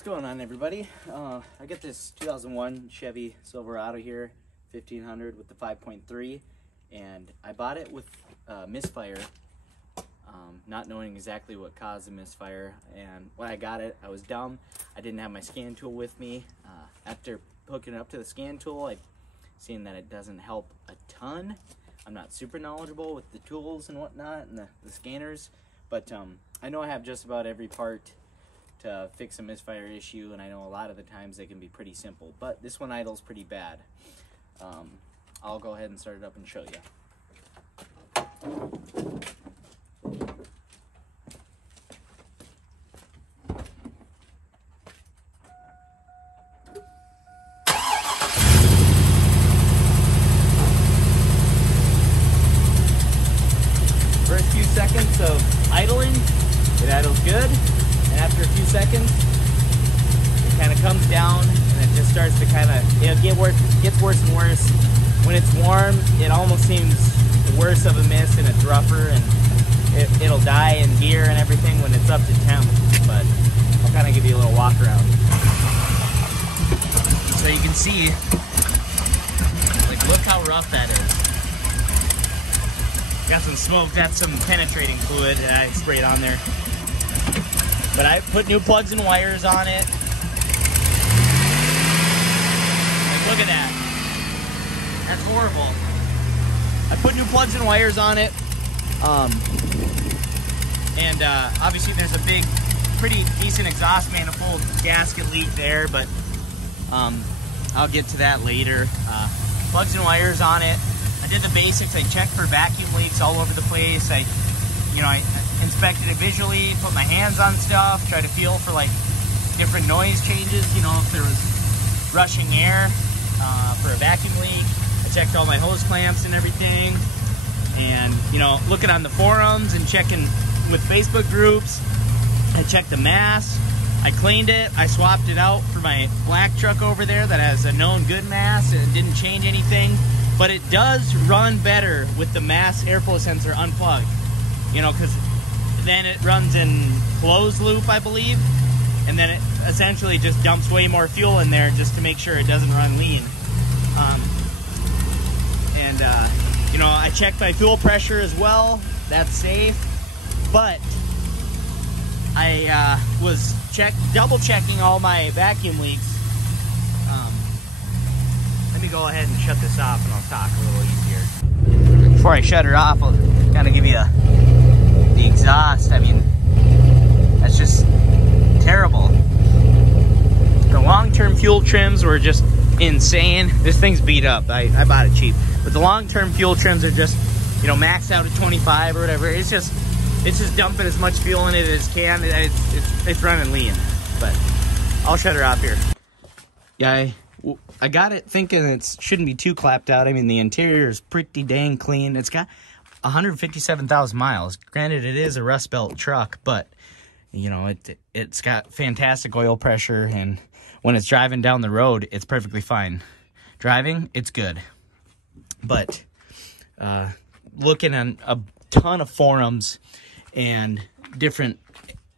What's going on, everybody? I got this 2001 Chevy Silverado here, 1500 with the 5.3, and I bought it with misfire, not knowing exactly what caused the misfire. And when I got it, I was dumb. I didn't have my scan tool with me. After hooking it up to the scan tool, I seen that it doesn't help a ton. I'm not super knowledgeable with the tools and whatnot and the scanners, but I know I have just about every part to fix a misfire issue, and I know a lot of the times they can be pretty simple, but this one idles pretty bad. I'll go ahead and start it up and show you. First few seconds of idling, it idles good. And after a few seconds, it kind of comes down and it just starts to kind of, gets worse and worse. When it's warm, it almost seems worse of a miss and it's rougher, and it'll die in gear and everything when it's up to temp. But I'll kind of give you a little walk around. So you can see, like, look how rough that is. Got some smoke, that's some penetrating fluid that I sprayed on there. But I put new plugs and wires on it. Like, look at that. That's horrible. I put new plugs and wires on it. Obviously there's a big, pretty decent exhaust manifold gasket leak there, but I'll get to that later. Plugs and wires on it. I did the basics. I checked for vacuum leaks all over the place. I inspected it visually, put my hands on stuff, try to feel for like different noise changes, if there was rushing air for a vacuum leak. I checked all my hose clamps and everything, and looking on the forums and checking with Facebook groups. I checked the mass, I cleaned it, I swapped it out for my black truck over there that has a known good mass, and it didn't change anything, but it does run better with the mass airflow sensor unplugged, because then it runs in closed loop, I believe, and then it essentially just dumps way more fuel in there just to make sure it doesn't run lean. I checked my fuel pressure as well. That's safe, but I was double checking all my vacuum leaks. Let me go ahead and shut this off and I'll talk a little easier. Before I shut her off, I'll kind of give you the exhaust. I mean, that's just terrible. The long-term fuel trims were just insane. This thing's beat up. I bought it cheap, but the long-term fuel trims are just, maxed out at 25 or whatever. It's just dumping as much fuel in it as can. It's running lean, but I'll shut her off here. Yeah, I got it thinking it shouldn't be too clapped out. I mean, the interior is pretty dang clean. It's got 157,000 miles. Granted, it is a Rust Belt truck, but it's got fantastic oil pressure, and when it's driving down the road, it's perfectly fine. Driving, it's good. But looking at a ton of forums and different,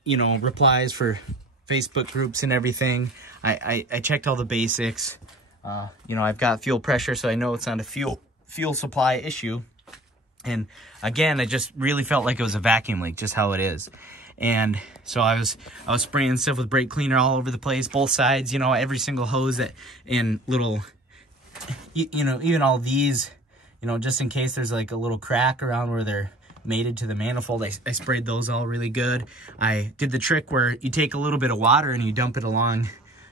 replies for Facebook groups and everything, I checked all the basics. I've got fuel pressure, so I know it's not a fuel supply issue. And again, I just really felt like it was a vacuum leak, just how it is. And so I was spraying stuff with brake cleaner all over the place, both sides, every single hose and little, even all these, just in case there's like a little crack around where they're mated to the manifold. I sprayed those all really good. I did the trick where you take a little bit of water and you dump it along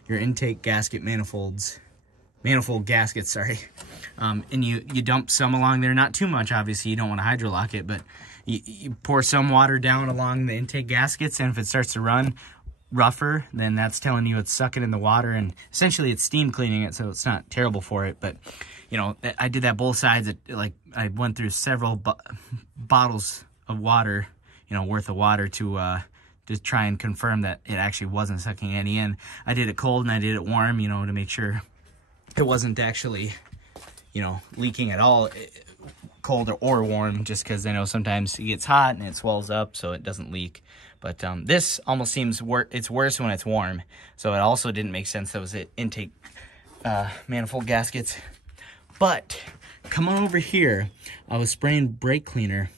your intake gasket manifold gaskets, sorry. And you dump some along there, not too much, obviously, you don't want to hydrolock it, but you pour some water down along the intake gaskets, and if it starts to run rougher, then that's telling you it's sucking in the water, and essentially it's steam cleaning it, so it's not terrible for it. But, I did that both sides. I went through several bottles of water, worth of water to try and confirm that it actually wasn't sucking any in. I did it cold and I did it warm, to make sure it wasn't actually, leaking at all, cold or warm, just because I know sometimes it gets hot and it swells up, so it doesn't leak. But this almost seems it's worse when it's warm. So it also didn't make sense that was it intake manifold gaskets. But come on over here. I was spraying brake cleaner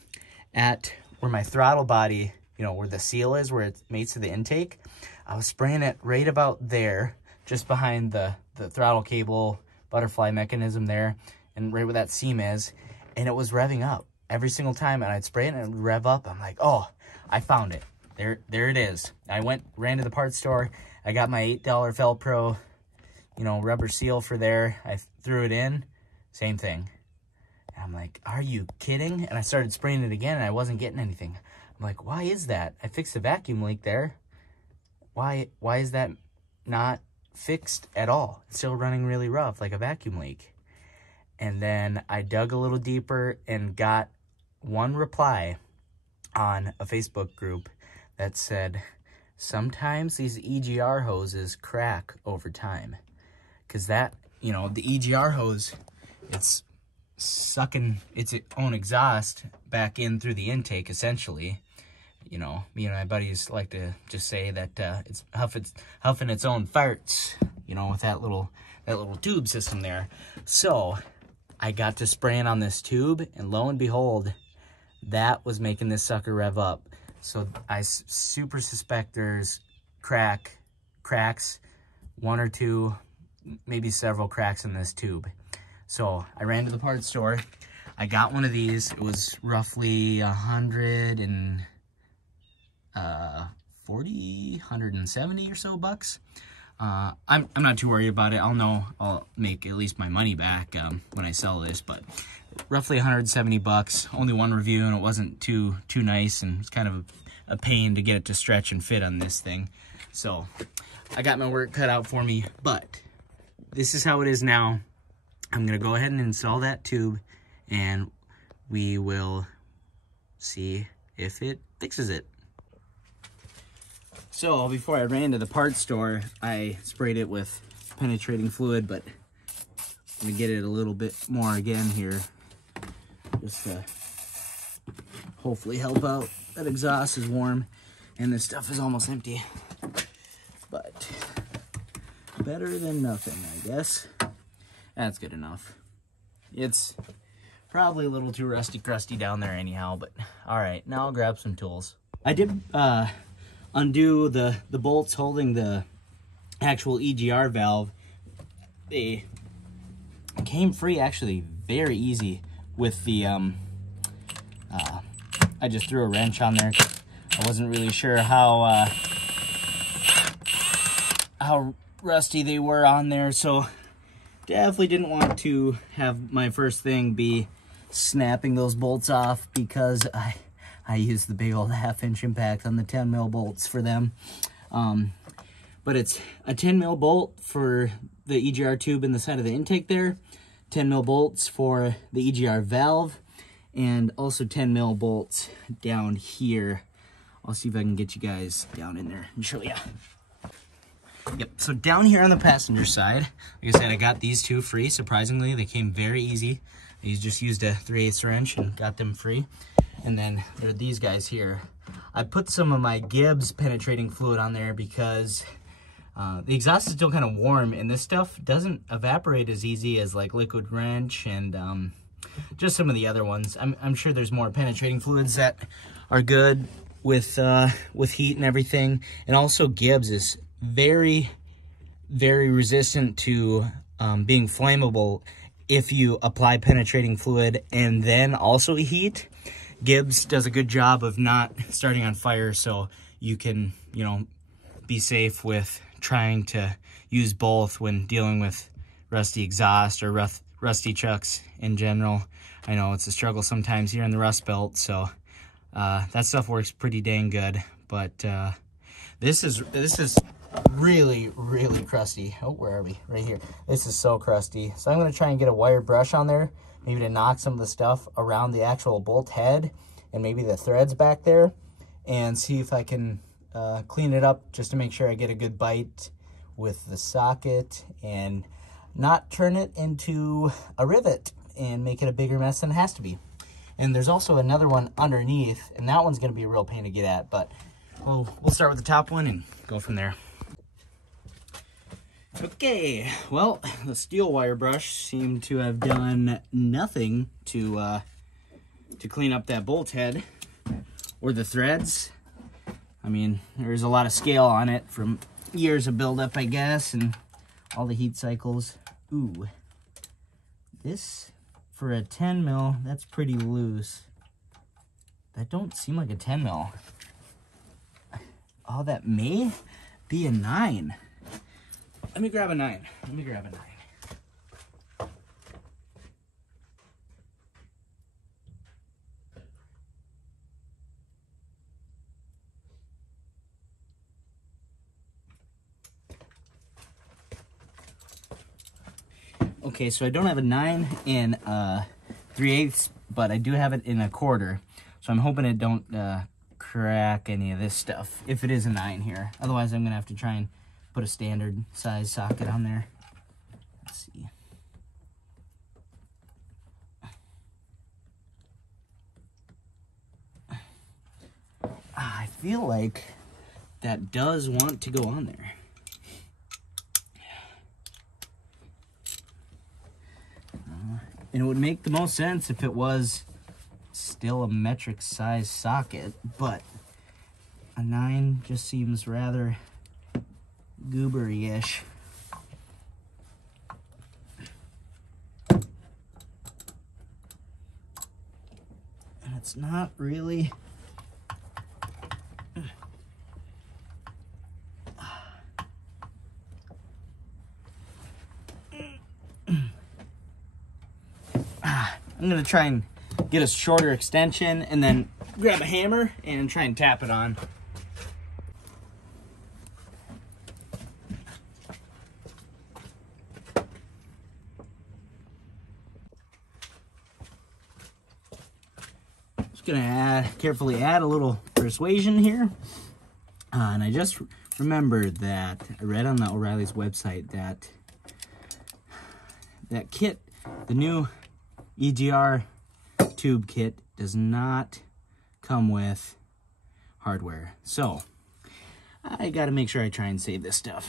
at where my throttle body, you know, where the seal is, where it mates to the intake. I was spraying it right about there, just behind the throttle cable, butterfly mechanism there, and right where that seam is. And it was revving up every single time, and I'd spray it and it would rev up. I'm like, oh, I found it. There it is. I ran to the parts store. I got my $8 Velcro, you know, rubber seal for there. I threw it in, same thing. And I'm like, are you kidding? And I started spraying it again, and I wasn't getting anything. I'm like, why is that? I fixed the vacuum leak there. Why is that not fixed at all? It's still running really rough, like a vacuum leak. And then I dug a little deeper and got one reply on a Facebook group that said, sometimes these EGR hoses crack over time. Because that, you know, the EGR hose, it's sucking its own exhaust back in through the intake, essentially. You know, me and my buddies like to just say that it's huffing its own farts, you know, with that little tube system there. So I got to spraying on this tube, and lo and behold, that was making this sucker rev up. So I super suspect there's cracks, one or two, maybe several cracks in this tube. So I ran to the parts store. I got one of these. It was roughly $170 or so bucks. I'm not too worried about it. I'll make at least my money back when I sell this, but roughly 170 bucks. Only one review, and it wasn't too nice, and it's kind of a pain to get it to stretch and fit on this thing. So I got my work cut out for me, but this is how it is now. I'm gonna go ahead and install that tube, and we will see if it fixes it. So before I ran to the parts store, I sprayed it with penetrating fluid, but I'm gonna get it a little bit more again here, just to hopefully help out. That exhaust is warm, and this stuff is almost empty, but better than nothing, I guess. That's good enough. It's probably a little too rusty-crusty down there anyhow, but all right, now I'll grab some tools. I did undo the bolts holding the actual EGR valve. They came free actually very easy with the I just threw a wrench on there. I wasn't really sure how rusty they were on there, so definitely didn't want to have my first thing be snapping those bolts off, because I used the big old 1/2-inch impact on the 10 mil bolts for them. But it's a 10 mil bolt for the EGR tube in the side of the intake there, 10 mil bolts for the EGR valve, and also 10 mil bolts down here. I'll see if I can get you guys down in there and show you. Yep, so down here on the passenger side, like I said, I got these two free. Surprisingly, they came very easy. I just used a 3/8 wrench and got them free. And then there are these guys here. I put some of my Gibbs penetrating fluid on there because the exhaust is still kind of warm, and this stuff doesn't evaporate as easy as like liquid wrench and just some of the other ones. I'm sure there's more penetrating fluids that are good with heat and everything. And also Gibbs is very, very resistant to being flammable if you apply penetrating fluid and then also heat. Gibbs does a good job of not starting on fire, so you can, you know, be safe with trying to use both when dealing with rusty exhaust or rusty trucks in general. I know it's a struggle sometimes here in the Rust Belt, so that stuff works pretty dang good. But this is really, really crusty. Oh, where are we? Right here. This is so crusty. So I'm going to try and get a wire brush on there, maybe to knock some of the stuff around the actual bolt head and maybe the threads back there, and see if I can clean it up just to make sure I get a good bite with the socket and not turn it into a rivet and make it a bigger mess than it has to be. And there's also another one underneath, and that one's going to be a real pain to get at, but we'll start with the top one and go from there. Okay, well, the steel wire brush seemed to have done nothing to clean up that bolt head or the threads. I mean, there's a lot of scale on it from years of buildup, I guess, and all the heat cycles. Ooh, this, for a 10 mil, that's pretty loose. That don't seem like a 10 mil. Oh, that may be a 9. Let me grab a 9. Okay, so I don't have a 9 in 3/8, but I do have it in a 1/4. So I'm hoping it don't crack any of this stuff, if it is a 9 here. Otherwise, I'm gonna have to try and put a standard size socket on there. Let's see. I feel like that does want to go on there. And it would make the most sense if it was still a metric size socket, but a 9 just seems rather goobery-ish. And it's not really... I'm gonna try and get a shorter extension and then grab a hammer and try and tap it on. Just gonna carefully add a little persuasion here. And I just remembered that I read on the O'Reilly's website that kit, the new EGR tube kit, does not come with hardware. So I got to make sure I try and save this stuff.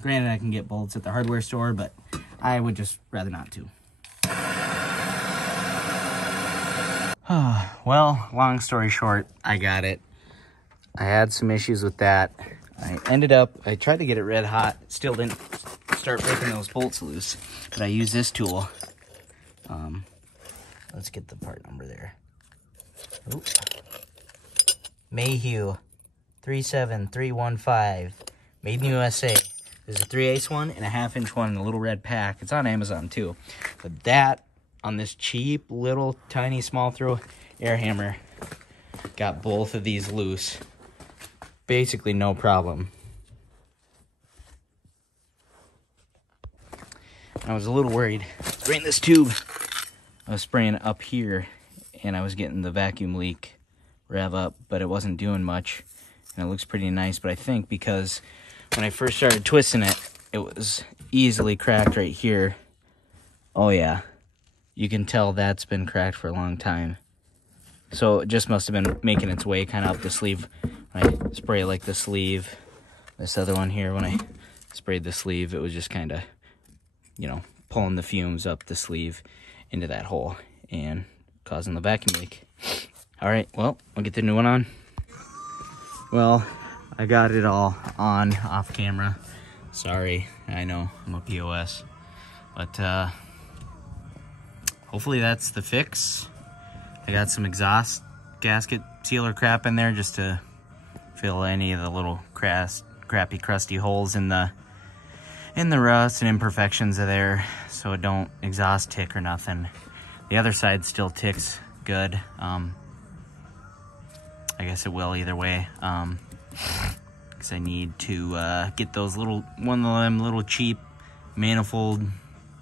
Granted, I can get bolts at the hardware store, but I would just rather not to. Well, long story short, I got it. I had some issues with that. I tried to get it red hot. It still didn't start breaking those bolts loose, but I used this tool. Let's get the part number there. Oop. Mayhew 37315, made in USA. There's a 3/8 one and a 1/2 one in a little red pack. It's on Amazon too. But that, on this cheap little tiny small throw air hammer, got both of these loose. Basically no problem. I was a little worried. Spraying this tube, I was spraying up here and I was getting the vacuum leak rev up, but it wasn't doing much. And it looks pretty nice, but I think because when I first started twisting it, it was easily cracked right here. Oh yeah, you can tell that's been cracked for a long time. So it just must have been making its way kind of up the sleeve. When I spray like the sleeve, this other one here, when I sprayed the sleeve, it was just kind of, you know, pulling the fumes up the sleeve into that hole and causing the vacuum leak. All right, well, I'll get the new one on. Well, I got it all on off camera. Sorry, I know I'm a POS, but hopefully that's the fix. I got some exhaust gasket sealer crap in there just to fill any of the little crappy crusty holes in the rust and imperfections of there, so it don't exhaust tick or nothing. The other side still ticks good. I guess it will either way. Because I need to get those one of them little cheap manifold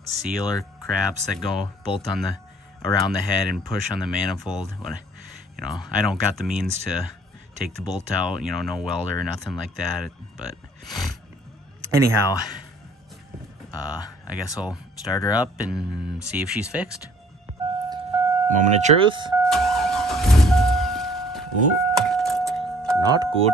sealer craps that go bolt on around the head and push on the manifold. You know, I don't got the means to take the bolt out. You know, no welder or nothing like that. But anyhow, I guess I'll start her up and see if she's fixed. Moment of truth. Oh, not good.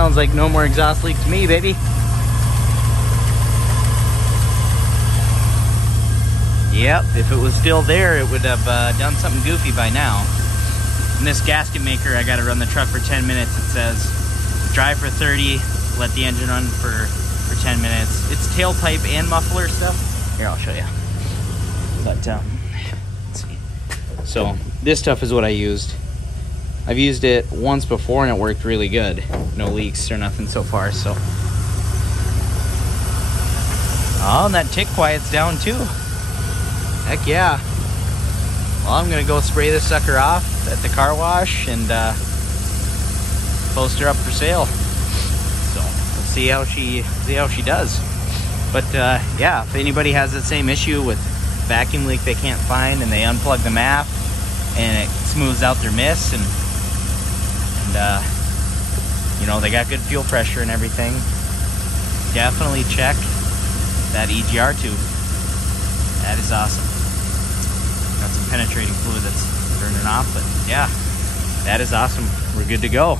sounds like no more exhaust leak to me, baby. Yep, if it was still there, it would have done something goofy by now. In this gasket maker, I gotta run the truck for 10 minutes. It says, drive for 30, let the engine run for 10 minutes. It's tailpipe and muffler stuff. Here, I'll show you. But, let's see. So, this stuff is what I used. I've used it once before and it worked really good. No leaks or nothing so far, so. Oh, and that tick quiets down too. Heck yeah. Well, I'm gonna go spray this sucker off at the car wash and post her up for sale. So we'll see how she does. But yeah, if anybody has that same issue with vacuum leak they can't find and they unplug the MAF and it smooths out their mist and you know, they got good fuel pressure and everything, definitely check that EGR tube. That is awesome. Got some penetrating fluid that's burning off, but yeah, that is awesome. We're good to go.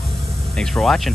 Thanks for watching.